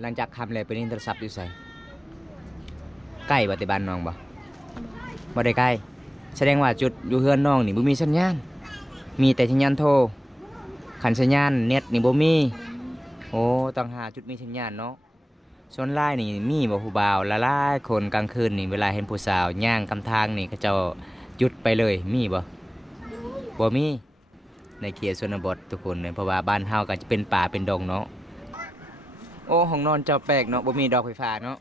หลังจากคำเลยไปเล่นโทรศัพท์อยู่ใส่ใกล้ปัจจุบันน้องบ่ได้ใกล้แสดงว่าจุดอยู่เฮือนน้องนี่บ่มีสัญญาณมีแต่สัญญาณโทรขันสัญญาณเน็ตนี่บ่มีโอ้ต้องหาจุดมีสัญญาณเนาะส่วนไลน์นี่มีบ่ผู้บ่าวละลายคนกลางคืนนี่เวลาเห็นผู้สาวย่างกำทางนี่เขาเจ้าหยุดไปเลยมีบ่มีในเขตชนบททุกคนเลยเพราะว่าบ้านเฮาก็จะเป็นป่าเป็นดงเนาะโอ้ห้องนอนเจ้าแปลกเนาะบ่มีดอกไฟฟ้าเนาะ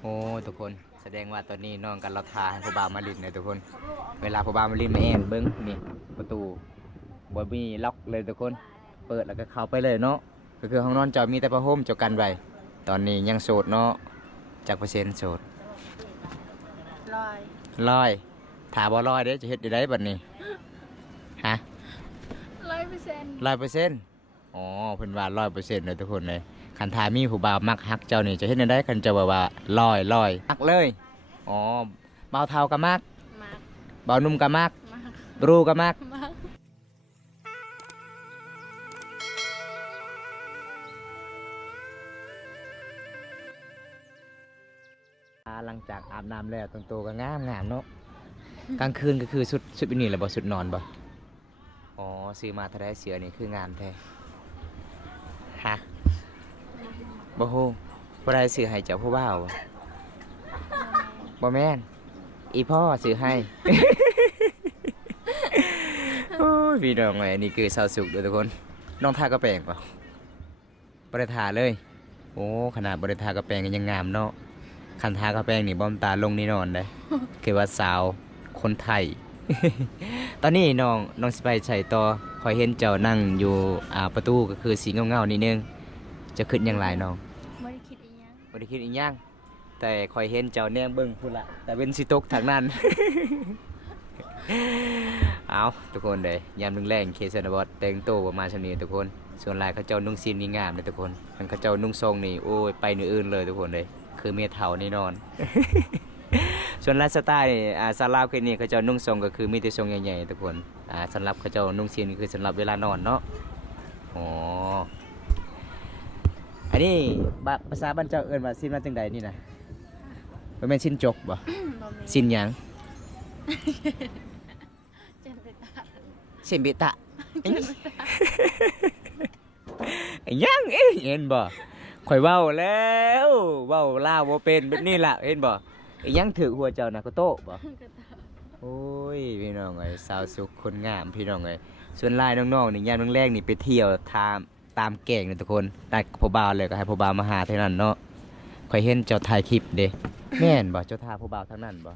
โอ้ทุกคนแสดงว่าตอนนี้น้องกันเราทาให้ผู้บ่าวมาลิ้นเลยทุกคนเวลาผู้บ่าวมาลิ้นมาแอนเบิ้งนี่ประตูบ่มีล็อกเลยทุกคนเปิดแล้วก็เข้าไปเลยเนาะก็คือห้องนอนเจ้ามีแต่ผ้าห่มเจ้ากันไว้ตอนนี้ยังโสดเนาะจากเปอร์เซ็นต์โสดร้อยถาบ่ร้อยเด้จะเฮ็ดอยู่ได้บัดนี้ฮะ100%อ๋อเพิ่นว่า100%เลยทุกคนเลยคันทามีผู้บ่าวมักฮักเจ้านี่จะเฮ็ดได้คันเจ้าว่าร้อยมักเลยอ๋อบ่าวเฒ่าก็มักบ่าวหนุ่มก็มักบรูก็มักหลังจากอาบน้ำแล้วตรงตัวก็งามเนาะกลางคืนก็คือชุดบินี่แหละบ่ชุดนอนบ่อ๋อซื้อมาเท่าไรเสือนี่คืองามแท้ฮะบ่ฮู้บ่ได้ซื้อให้เจ้าผู้บ่าวบ่แม่นอีพ่อซื้อให้ โอ้ยพี่น้องเอ้ยนี่คือเศร้าสุขเด้อทุกคนน้องทากระแปรงป่ะบ่ได้ทาเลยโอ้ขนาดบ่ได้ทากระแปรงก็ยังงามเนาะคันทากระแปรงนี่บ่มตาลงนี่นอนได้ คือว่าสาวคนไทย ตอนนี้น้องสิไปใส่ต่อคอยเห็นเจ้านั่งอยู่ประตูก็คือสีเงาๆนิดนึงจะขึ้นอย่างไรน้องบ่ได้คิดอีหยังแต่คอยเห็นเจ้าแนมเบิ่งพุ่นละแต่เป็นสิตกทางนั้น เอาทุกคนเด้ยามแรงๆเคสนบอดแต่งโตวประมาณชนี้ทุกคนส่วนลายเขาเจ้านุ่งซีนนี่งามเลยทุกคนมันเขาเจ้านุ่งทรงนี่โอ้ยไปเหนืออื่นเลยทุกคนเลยคือเมียเฒ่านี่นอน ส่วนไลฟ์สไตล์ซาลาวคืนนี้เขาเจ้านุ่งทรงก็คือมีแต่ทรงใหญ่ๆทุกคนสำหรับเขาเจ้านุ่งซีนคือสำหรับเวลานอนเนาะอ๋ออันนี้ภาษาบ้านเจ้าเอิ้นว่าซีนมาจังใดนี่นะบ่แม่นซีนจกบ่ซีนหยังซีนเบตะยังเห็นบ่ข่อยเว้าแล้วเว้าลาวบ่เป็นแบบนี้ล่ะเห็นบ่ยังถือหัวเจ้านะก็โตบ่โอ้ยพี่น้องเอ้ยสาวสุขคนงามพี่น้องเอ้ยส่วนลายน้องๆนี่ยามแรกๆนี่ไปเที่ยวตามแก่งนี่ทุกคนได้พ่อบ่าวเลยก็ให้พ่อบ่าวมาหาเท่านั้นเนาะข่อยเห็นเจ้าถ่ายคลิปเด้แม่นบ่เจ้าท่าพ่อบ่าวทั้งนั้นบ่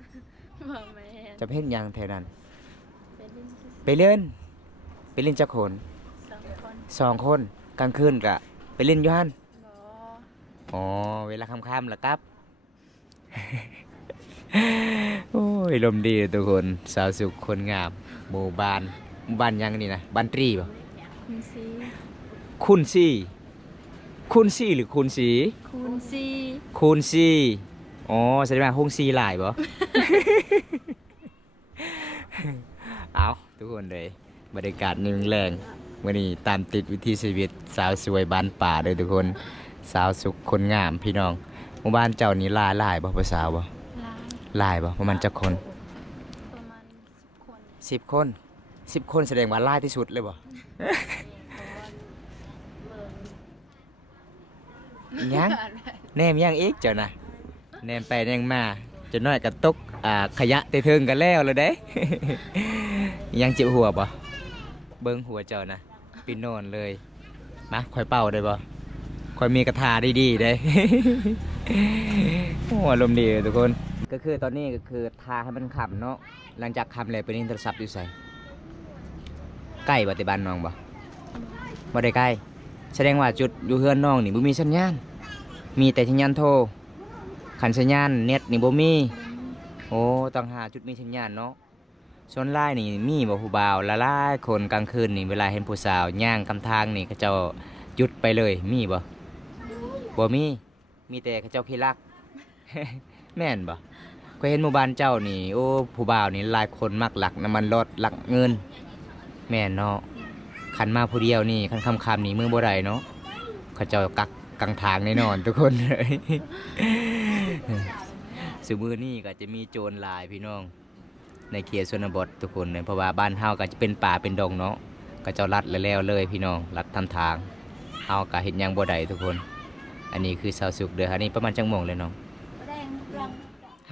แม่นจะเฮ็ดหยังแถวนั้นไปเล่นจักคน2 คนกลางคืนก็ไปเล่นอยู่หั่นอ๋อเวลาค่ำๆล่ะครับ โอ้ยลมดีทุกคนสาวสุขคนงามหมู่บ้านยังนี่นะบ้านตรีป่ะคุณซี่หรือคุณสีคุณซี่อ๋อแสดงว่าห้องซีหลายป่ะ เอาทุกคนเลยบรรยากาศนิ่งแรงวันนี้ตามติดวิถีชีวิตสาวสวยบ้านป่าเลยทุกคนสาวสุขคนงามพี่น้องหมู่บ้านเจ้านี่หลายบ่ภาษาบ่หลายบ่ประมาณจักคนประมาณ10 คนแสดงว่าหลายที่สุดเลยบ่ ยังแนมยังอีกเจ้านะแนมไปแนมมาจะน้อยกระตกขยะเตะเทิงกันแล้วเลยเด้ ยังเจ็บหัวบ่เบิ้งหัวเจ้านะปีนอนเลยมาค่อยเป่าได้บ่ค่อยมีกระทาดีๆได้ โอ้อารมณ์ดีทุกคนก็คือตอนนี้ก็คือทาให้มันขำเนาะหลังจากขำเลยไปเล่นโทรศัพท์อยู่ใส่ใกล้ปัจจุบันน้องบ่ได้ใกล้แสดงว่าจุดอยู่เฮือนน้องนี่บ่มีสัญญาณมีแต่สัญญาณโทรขันสัญญาณเน็ตนี่บ่มีโอ้ต้องหาจุดมีสัญญาณเนาะส่วนไลน์นี่มีบ่ผู้บ่าวละลายคนกลางคืนนี่เวลาเห็นผู้สาวย่างกำทางนี่เขาเจ้าหยุดไปเลยมีบ่มีแต่เขาเจ้าขี้รัก แม่นบ่ก็เห็นหมู่บ้านเจ้านี่โอ้ผู้บ่าวนี่หลายคนมักหลักน้ำมันรถหลักเงินแม่นเนาะคันมาผู้เดียวนี่คันคำนี่มือบ่ได้เนาะเขาเจ้ากัก กลางทางแน่นอนทุกคนเลย สมือนี่ก็จะมีโจรหลายพี่น้องในเขตชนบททุกคนเลยเพราะว่าบ้านเฮาก็จะเป็นป่าเป็นดงเนาะก็เจ้ารัดแล้วเลยพี่น้องรัดทำทางเฮาก็เห็นยังบ่ได้ทุกคน อันนี้คือชาวสุขเด้ออันนี้ประมาณจังโมงเลยน้อง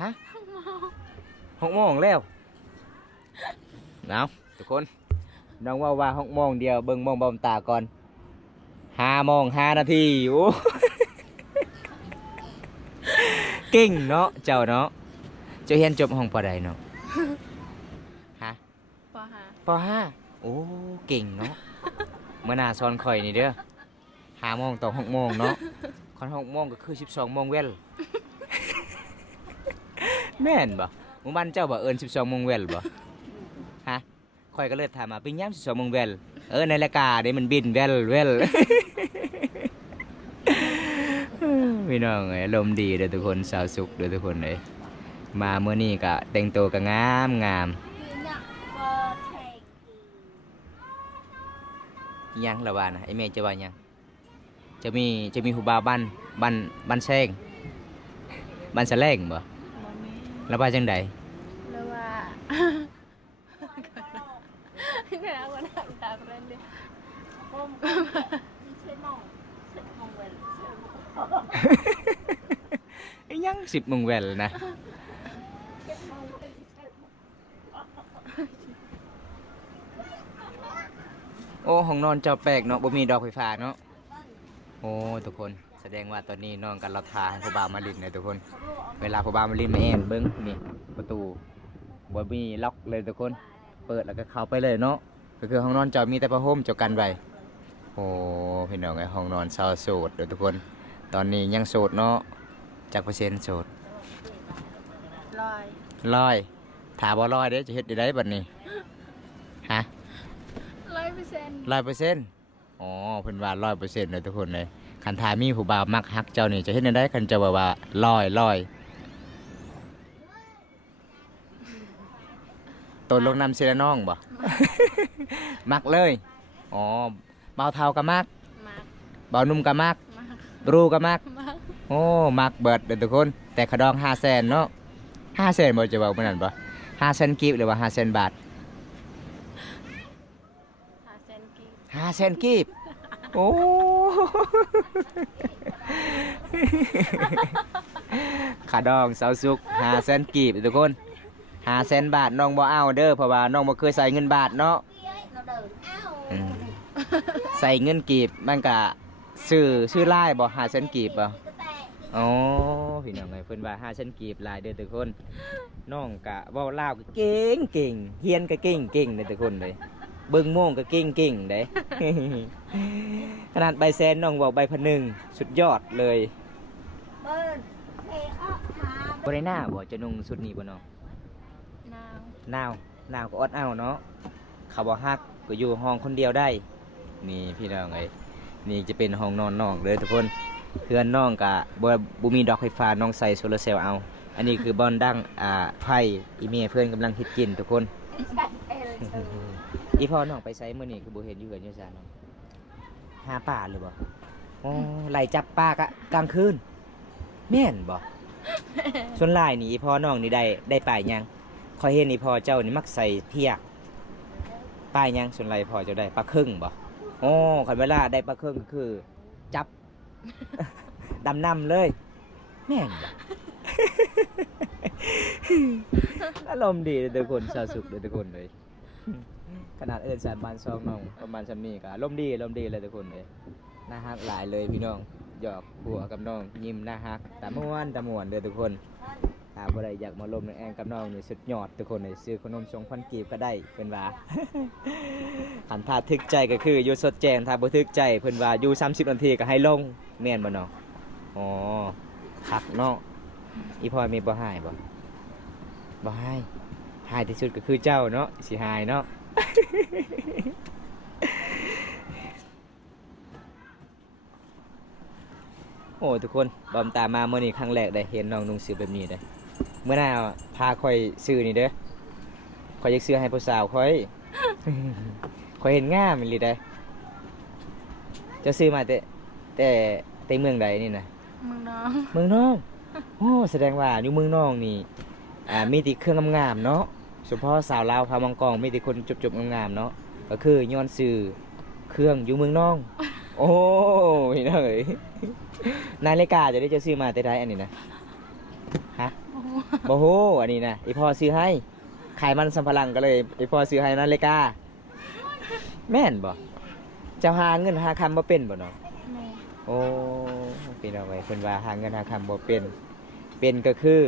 ฮะ6 โมงแล้วเอาทุกคนน้องว่า6 โมงเดียวเบิ่งมองบอมตาก่อน5 โมง 5 นาทีโอ้ เก่งเนาะเจ้าเนาะเจ้าเรียนจบห้องปอใดเนาะฮะปหาป.5โอ้เก่งเนาะเมื่อหน้าสอนข่อยนี่เด้อ5 โมงต่อ6 โมงเนาะคอน6 โมงก็คือ12 โมงเว้น แม่นบ่หมู่บ้านเจ้าบ่เอิ้น12 โมงเว้นบ่ฮะข่อยก็เลยถามมาเป็นยาม12 โมงเว้นในรายการนี่มันบินเว้น พี่น้องเอ้ยอารมณ์ดีเด้อทุกคนสาวสุขเด้อทุกคนเลยมาเมื่อนี้ก็แต่งตัวก็งามยังละว่านะไอ้แม่จะว่ายังจะมีหูบาวบ้านแซงบ้านแสลงบ่บ่มี แล้วว่าจังใด แล้วว่าเนี่ยวันนั้นตาเล่นดิไอ้ยัง10 โมงเว้นนะโอ้ห้องนอนเจ้าแปลกเนาะบ่มีดอกไฟฟ้าเนาะโอ้ทุกคนแสดงว่าตอนนี้น้องกันเราทาให้ผู้บ่าวมาลิ้นเลยทุกคนเวลาผู้บ่าวมาลิ้นมาแอนเบิ้งนี่ประตูบ่มีล็อกเลยทุกคนเปิดแล้วก็เข้าไปเลยเนาะก็คือห้องนอนเจ้ามีแต่ผ้าห่มเจ้ากันไว้โอ้พี่น้องไอ้ห้องนอนชาวโสดเด้อทุกคนตอนนี้ยังโสดเนาะจักเปอร์เซ็นต์โสดลอยถ้าบ่ร้อยเด้จะเฮ็ดได้บัดนี้ฮะ100%อ๋อเพิ่นว่า100%เลยทุกคนเลยคันทามีผู้บ่าวมักฮักเจ้านี่จะเฮ็ดได้คันเจ้าว่าร้อยตนลงนำเสยน้องบ่ มักเลยอ๋อบ่าวเฒ่าก็มักบ่าวหนุ่มก็มักบรูก็มักโอ้มักเบิดเด้อทุกคนแต่ขะดอง500,000เนาะ500,000บ่จะเว้าปานนั้นบ่500,000กีบหรือว่า500,000 บาท500,000 กีบโอ้ ขาดองสาวสุก500,000 กีบทุกคน500,000 บาทน้องบ่เอาเด้อเพราะว่าน้องบ่เคยใส่เงินบาทเนาะใส่เงินกีบมันก็ซื้อลายบ่500,000 กีบบ่อ๋อพี่น้องเอ้ยเพิ่นว่า500,000 กีบลายเด้อทุกคนน้องก็เว้าลาวก็เก่งเฮียนก็เก่งเด้อทุกคนเลยเบิ่งโม่งก็เก่งเด้ ขนาดใบแซนน้องบอกใบ1,000สุดยอดเลยบ่ได้หน้าบ่จะนุ่งสุดนี้บ่น้องหนาวก็อดเอาเนาะเขาบ่ฮักก็อยู่ห้องคนเดียวได้นี่พี่น้องเอ้ยนี่จะเป็นห้องนอนน้องเลยทุกคนเพื่อนน้องก็บ่มีดอกไฟฟ้าน้องใส่โซลาร์เซลล์เอาอันนี้คือบอนดังไฟอีเมียเพื่อนกำลังเฮ็ดกินทุกคน อีพ่อน้องไปไสมื้อนี้คือบ่เห็นอยู่เฮือนอยู่ซ่าน้องหาปลาหรือบ่อ๋อไล่จับปลากะกลางคืนแม่นบ่ส่วนหลายนี่อีพ่อน้องนี่ได้ปลาหยังข้อยเห็นอีพ่อเจ้านี่มักใส่เพียกปลาหยังส่วนหลายพ่อเจ้าได้ปลาครึ่งบ่อ๋อคันเวลาได้ปลาครึ่งก็คือจับ ดำน้ำเลยแม่นบ่ อารมณ์ดีทุกคนสาวสุขทุกคนเลยขนาดเอิ้นสารบ้านซองน้องประมาณซ้ำนี้ก็อารมณ์ดีเลยทุกคนเลยน่าฮักหลายเลยพี่น้องหยอกหัวกับน้องยิ้มน่าฮักตาม่วนเลยทุกคนถ้าบ่ได้อยากมาลมในแองกับน้องนี่สุดยอดทุกคนเลยซื้อขนม2,000 กีบก็ได้เป็นว่า คันถ้าทึกใจก็คืออยู่สดแจ้งถ้าบ่ทึกใจเพิ่นว่าอยู่30 นาทีก็ให้ลงแม่นบ่น้องอ๋อคักเนาะอีพ่อมีบ่หายบ่หายที่สุดก็คือเจ้าเนาะสิหายเนาะ โอ้ทุกคนบอมตามมาเมื่อนี้ครั้งแรกได้เห็นน้องนุ่งเสื้อแบบนี้ได้เมื่อหน้าพาค่อยซื้อนี่เด้อค่อยอยากซื้อให้ผู้สาวค่อย ค่อยเห็นงามอีหลีได้จะซื้อมาแต่ แต่เมืองใดนี่นะ เมืองน้อง เมืองนอกโอ้แสดงว่าอยู่เมืองนอกนี่มีแต่เครื่องงามๆเนาะเฉพาะสาวลาวพามังกรมีแต่คนจบๆงามๆเนาะก็คือย้อนซื้อเครื่องอยู่เมืองนอกโอ้ยน้องเอ้ยนาฬิกาจะได้ซื้อมาแต่ใดอันนี้นะฮะบ่ฮู้อันนี้นะไอพ่อซื้อให้ขายมันสำปะหลังก็เลยไอพ่อซื้อให้นาฬิกาแม่นบ่เจ้าหาเงินหาคำบ่เป็นบ่เนาะ แม่ โอ้พี่น้องเอ้ยเพิ่นว่าหาเงินหาคำบ่เป็นเป็นก็คือ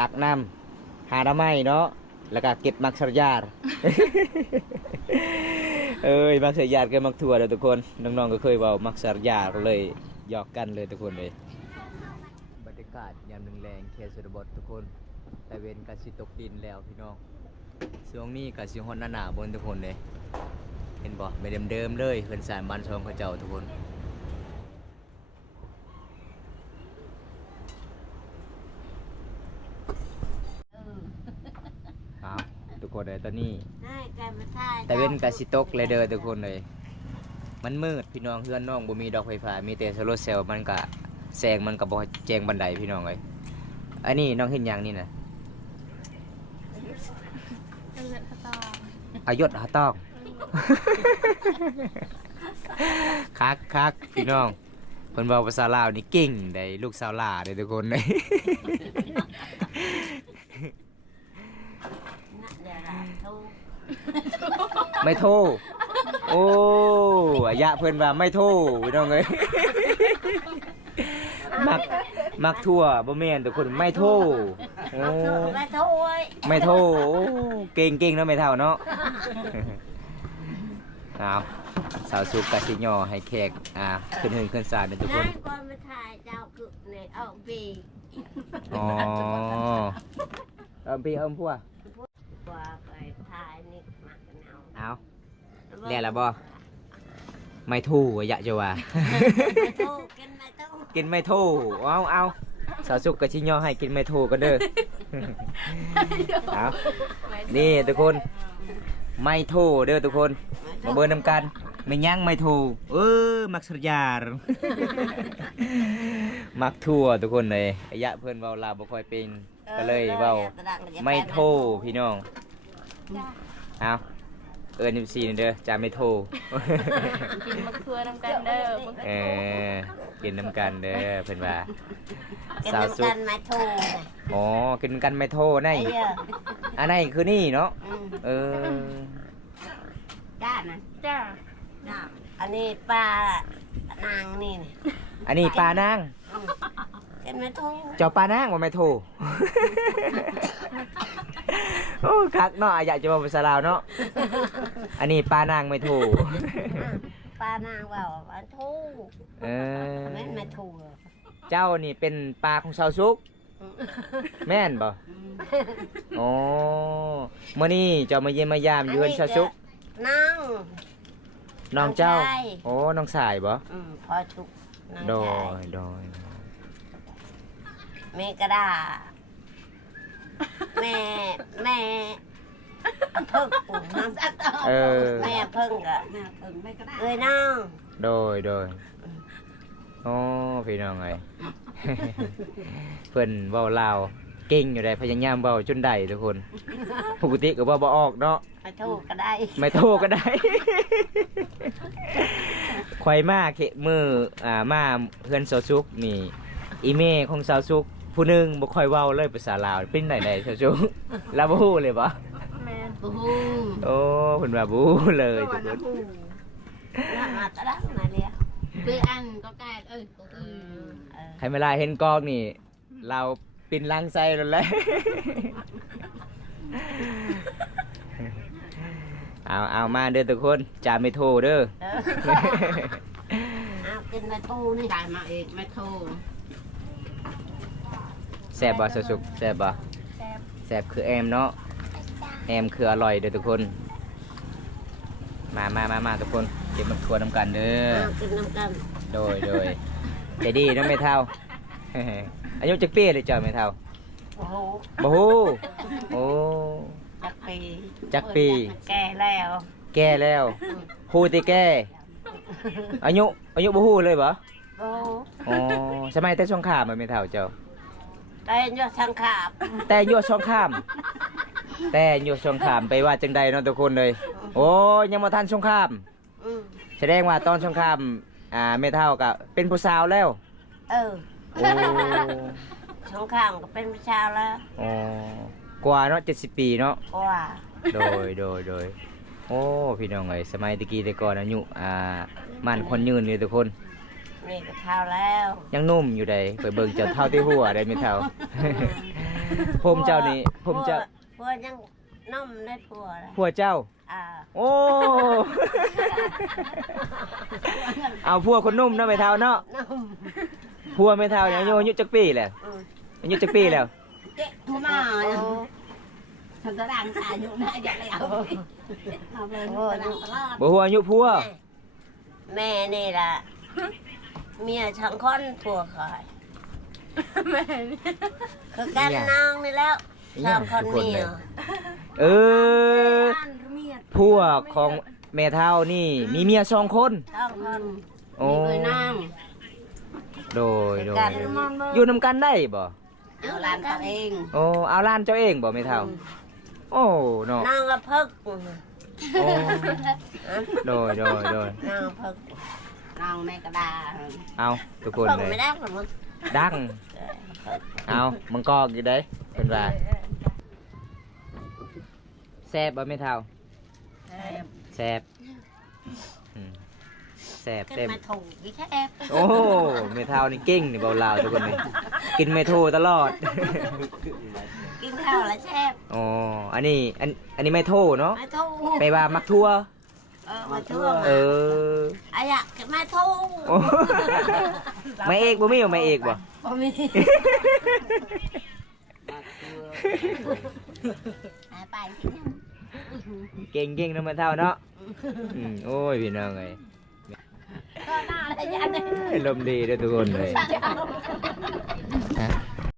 ตักน้ำหาหน้ำไม้เนาะแล้วก็เก็บมักสรยาด เอ้ยมักสรยาดกับมักถั่วเด้อทุกคนน้องๆก็เคยเว้ามักสรยาดก็เลยหยอกกันเลยทุกคนเลยบรรยากาศยามแรงๆเขตชนบททุกคนแต่เว้นก็สิตกดินแล้วพี่น้องช่วงนี้ก็สิฮอดหน้าบนทุกคนเลยเห็นบ่ไม่เดิมๆเลยเพิ่นสร้างบ้านช่องเขาเจ้าทุกคนทุกคนเลยตอนนี้แต่เว้นกาสิตกเลยเด้อทุกคนเลยมันมืดพี่น้องเฮือนน้องบ่มีดอกไฟฟ้ามีแต่โซลาร์เซลล์มันก็แสงมันก็บ่แจ้งบันไดพี่น้องเลยอันนี้น้องเห็นหยังนี่นะ เลือดกระตอง อายศหาตอกคักพี่น้องเพิ่นเว้าภาษาลาวนี่เก่งได้ลูกสาวลาเด้อทุกคนเลย ไม่โทษโอ้อายะเพื่อนว่าไม่โทษพี่น้องเอ้ยมักทั่วบ่แม่นทุกคนไม่โทษโอ้ไม่โทษโอ้เก่งเนาะไม่เท่าเนาะเอาสาวสุกกะสิย่อให้แขกขึ้นหื่นขึ้นศาลเด้อทุกคนอ๋อพี่พัวเอาเรียกแล้วบ่ไม่ทู่อยากจะว่า กินไม่ทู่เอาสาวสุกกับชิญอให้กินไม่ทู่ก็เด้อ เอานี่ทุกคนไม่ทู่เด้อทุกคนมาเบิร์นำกันไม่ยั้งไม่ทู่มักสุดยา มักทั่วทุกคนเลยอายะเพื่อนเว้าลาวบ่ค่อยเป็นก็เลยเว้าไม่ทู่พี่น้องเอาMC นี่เด้อจะไม่โทร กินมะเขือน้ำกันเด้อ กินน้ำกันเด้อเพิ่นว่า กิน สาว น้ำ สุ กั ก นมาโทร อ๋อกินกันไม่โทรใน ไอ้เหี้ย อันนี้คือนี่เนาะเออ จ้านะ จ้า จ้าอันนี้ปลานางนี่นี่ อันนี้ปลานาง กินมาโทร เจ้าปลานางว่าไม่โทร โอ้คักเนาะอยากจะบอกภาษาลาวเนาะอันนี้ปลานางไม่โทร ปลานางว่ามาโทร เออ แม่นมาโทร เจ้านี่เป็นปลาของสาวสุกแม่นบ่อ๋อมื้อนี้เจ้ามาเยี่ยมมายามอยู่เฮือนสาวสุก น้อง น้องเจ้า น้องชาย โอ้น้องสายบ่ พอชุกน้อง โด ชาย โดย แม่กระดาแม่เพิ่งปุ่มน้ำ เออ แม่เพิ่งก็เอ้ยน้อง โดยโอ้พี่น้องเอ้ย เพิ่นเว้าลาวเก่งอยู่ได้พยายามเว้าจนได้ทุกคนปกติก็เว้าบ่ออกเนาะ มาโทรก็ได้ ไม่โทรก็ได้ ควายมาเขมือมาเพื่อนสาวซุกนี่อีเมของสาวซุกผู้หนึงบ่ค่อยเว้าเลยภาษาลาวเป็นไหนๆสาวซุก ลาวบ่ฮู้เลยบ่ แม่น โอ้โห โอ้เพิ่นว่าบ่ฮู้เลยทุกคน น่ามาตะลักมาเลย คืออันก็กลายก็คือ ใครเวลาเห็นกองนี่ เราปินลังไส้แล้วแหละ เอามาเด้อทุกคนจาไม่โทรเด้อ เอากินมาโทรนี่ได้มาเองมาโทร แซ่บบ่สุกแซ่บบ่ แซ่บ แซ่บคือแอมเนาะแอมคืออร่อยเด้อทุกคน มาทุกคนเก็บมันทัวน้ำกันเด้อ เอากินน้ำกัน โดยใจดีเน้องไม่เท่า อายุจักปีเลยจ้าไม่เท่า โอ้โห บ่ฮู้โอ้ จักปี จักปี แก่แล้ว แก่แล้วฮู้ติแก่อายุบ่ฮู้เลยบ่ โอ้ อ้ อ๋อสมัยแต่สงครามมันไม่เท่าเจ้า ได้ยอดสังขาบ แต่ยั่วสงครามแต่ยั่วสงครามไปว่าจังใดเนาะทุกคนเลยโอ้ยังมาทันสงคราม อืม แสดงว่าตอนสงครามไม่เท่ากับเป็นผู้สาวแล้ว เออ โอ้ สงครามก็เป็นประชาแล้ว อ๋อกว่าเนาะ70 ปีเนาะ กว่า โดยโอ้พี่น้องเอ้ยสมัยตะกี้แต่ก่อนอายุมันคนยืนเลยทุกคน นี่ก็เท่าแล้ว ยังนุ่มอยู่ใดไปเบิ่งเจ้าเท่าที่หัวได้ไม่เท่า ผมเจ้านี่ผมเจ้า พวกยังน้มได้พวกเลย ผัวเจ้า อ่า โอ้ เอาผัวคนนุ่มเนาะไม่เท่าเนาะ น้ม ผัวไม่เท่าเนี่ยอายุจักปีแหละ อืม อายุจักปีแล้ว เจ๊มา โอ้ ฉันก็ดังสายอยู่นะอย่าเลยเอาเลยดังตลอด บ่หัวอายุผัว แม่นี่ล่ะเมียช่างคนผัวคอย แม่นี่ คือกันน้องนี่แล้วช่างคนเมีย เออผัวของแม่เท่านี่มีเมีย2 คน ช่างคน โอ้ เลยนาง โดย กัน อยู่นำกันได้บ่ เอาหลานตัวเอง โอ้เอาล้านเจ้าเองบ่ไม่เท่า โอ้เนาะ นางละพึก โอ้โดย นางพึก น้องแม่กระดา เอาทุกคน พึก เลย ไม่ได้หรอกมึง ดังเอามังกอกอยู่ได้เป็นว่าแซ่บบ่ไม่เท่าแซ่บอืมแซ่บ ขึ้น เต็ม มาถูกพี่แคบ โอ้ไม่เท่านี่เก่งนี่เบาลาวทุกคนเลยกินไม่โทตลอด กินข้าวแล้วแซ่บ อ๋ออันนี้ไม่โทเนาะ มาถูก ไปว่ามักทั่ว มาทั่ว เออ อะอยากมาถูก โอ้ไม่เอกบ่มีบ่ไม่เอกบ่ บ่มี ไป เก่งๆนะไม่เท่าเนาะโอ้ยพี่น้องเอ้ย ก็น่าเลยยันเลย ลมดีเด้อทุกคนเลย จะเอา